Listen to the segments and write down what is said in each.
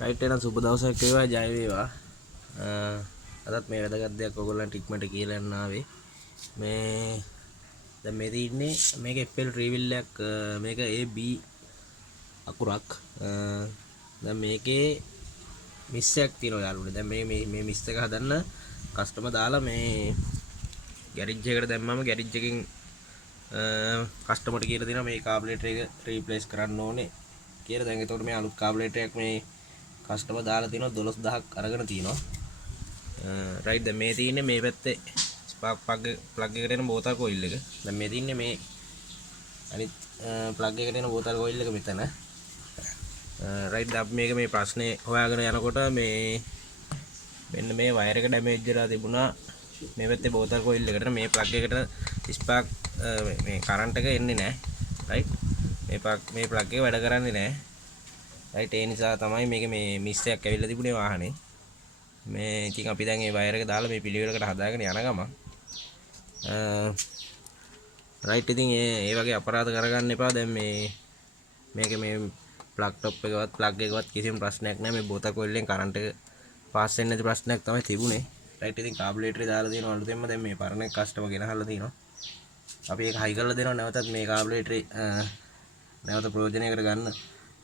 Right එහෙනම් සුබ දවසක් වේවා ජය වේවා. අදත් මේ වැදගත් දෙයක් ඔයගොල්ලන්ට ඉක්මනට කියලා යන්න ආවේ. මේ දැන් මේ තියෙන්නේ මේක FL රිවිල් එකක් මේක AB අකුරක්. දැන් මේකේ මිස් එකක් තියෙනවා යාළුවනේ. දැන් මේ මිස් එක හදන්න කස්ටමර් දාලා මේ ගෑරේජ් එකකට දැම්මම ගෑරේජ් එකෙන් කස්ටමර්ට කියලා දෙනවා මේ කාබුලේටර් එක රීප්ලේස් කරන්න ඕනේ කියලා. දැන් එතකොට මේ අලුත් කාබුලේටර් එකක් මේ කස්ටමර් දාලා තිනවා 12000ක් අරගෙන තිනවා. රයිට් දැන් මේ තියෙන්නේ මේ පැත්තේ ස්පාර්ක් ප්ලග් එකට එන බෝතල් කොයිල් එක. දැන් මේ තියෙන්නේ මේ අනිත් ප්ලග් එකට එන බෝතල් කොයිල් එක මෙතන. රයිට් දැන් මේක මේ ප්‍රශ්නේ හොයාගෙන යනකොට මේ මෙන්න මේ වයර් එක ඩැමේජ් වෙලා තිබුණා. මේ පැත්තේ බෝතල් කොයිල් එකට මේ ප්ලග් එකට ස්පාර්ක් මේ කරන්ට් එක එන්නේ නැහැ. රයිට් මේ ප්ලග් එක වැඩ කරන්නේ නැහැ. රයිට් ඒ නිසා තමයි මේක මේ මිස් එකක් ඇවිල්ලා තිබුණේ වාහනේ. මේ ඉතින් අපි දැන් මේ වයර් එක දාලා මේ පිළිවෙලකට හදාගෙන යන ගමන් රයිට් ඉතින් ඒ වගේ අපරාධ කරගන්න එපා. දැන් මේක මේ ප්ලග් টොප් එකවත් ප්ලග් එකවත් කිසිම ප්‍රශ්නයක් නැහැ. මේ බෝතල් කොයිල් එකෙන් කරන්ට් එක පාස් වෙන්නේ නැති ප්‍රශ්නයක් තමයි තිබුණේ. රයිට් ඉතින් කාබුලේටරේ දාලා තියෙනවා අලුතෙන්ම. දැන් මේ පරණ එක කස්ටමර් ගෙනහල්ලා තිනවා. අපි ඒක හයි කරලා දෙනවා නැවතත් මේ කාබුලේටරේ නැවත ප්‍රයෝජනයකට ගන්න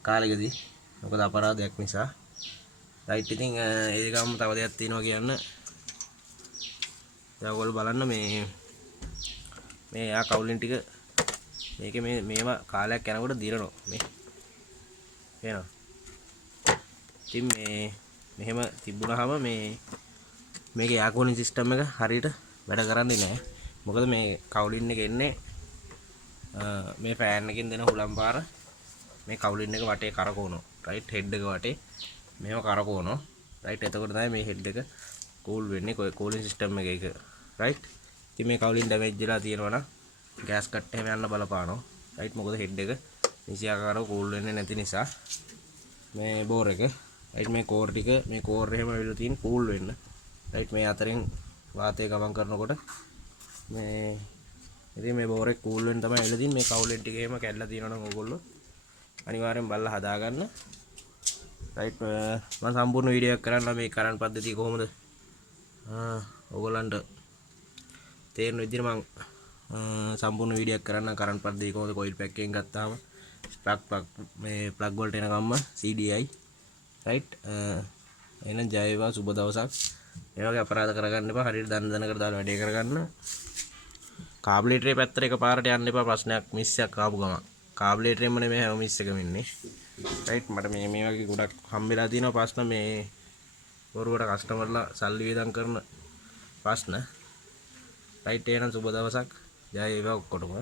කාලෙකදී. මොකද අපරාධයක් නිසා. රයිට් ඉතින් ඒ ගාම තව දෙයක් තියෙනවා කියන්න. දැන් ඔයගොල්ලෝ බලන්න මේ ආ කවුලින් ටික මේකේ මේවා කාලයක් යනකොට දිරනවා මේ. පේනවා. ඉතින් මෙහෙම තිබුණාම මේකේ එයා කූලින් සිස්ටම් එක හරියට වැඩ කරන්නේ නැහැ. මොකද මේ කවුලින් එක එන්නේ මේ ෆෑන් එකකින් දෙන හුලම් පාර මේ කවුලින් එක වටේ කරකවනවා. රයිට් හෙඩ් එක වටේ මේව කරකවනවා. රයිට් එතකොට තමයි මේ හෙඩ් එක කූල් වෙන්නේ කූලින් සිස්ටම් එක. රයිට් ඉතින් මේ කවුලින් ඩැමේජ් වෙලා තියෙනවා නම් ගෑස් කට් එහෙම යන්න බලපානවා. රයිට් මොකද හෙඩ් එක නිසියාකාරව කූල් වෙන්නේ නැති නිසා මේ බෝර් එක රයිට් මේ කෝර් ටික මේ කෝර් එහෙම වෙලා තියෙන කූල් වෙන්න. රයිට් මේ අතරින් වාතය ගමන් කරනකොට මේ ඉතින් මේ බෝර් එක කූල් වෙන්න තමයි එලා තියෙන්නේ. මේ කවුලින් ටික එහෙම කැඩලා තියෙනවා නම් ඕගොල්ලෝ අනිවාර්යෙන් බලලා හදාගන්න. රයිට් මම සම්පූර්ණ වීඩියෝ එකක් කරන්න මේ කරන්ට් පද්ධතිය කොහොමද ඕගොල්ලන්ට තේරෙන විදිහට මම සම්පූර්ණ වීඩියෝ එකක් කරන්න කරන්ට් පද්ධතිය කොහොමද කොයිල් පැක් එකෙන් ගත්තාම මේ ප්ලග් වලට එනකම්ම CDI රයිට් එහෙනම් ජය වේවා සුබ දවසක්. මේ වගේ අපරාධ කරගන්න එපා. හරියට දන්නකට දාලා වැඩේ කරගන්න. කාබුලේටරේ පැත්තට එකපාරට යන්න එපා. ප්‍රශ්නයක් මිස් එකක් ආපු ගමන් කාබුලේටරෙම නෙමෙයි හැම මිස් එකම ඉන්නේ. රයිට් මට මේ වගේ ගොඩක් හම්බෙලා තියෙනවා ප්‍රශ්න මේ බොරුවට කස්ටමර්ලා සල්ලි වේදම් කරන ප්‍රශ්න. රයිට් එහෙනම් සුබ දවසක්. ජය වේවා ඔක්කොටම.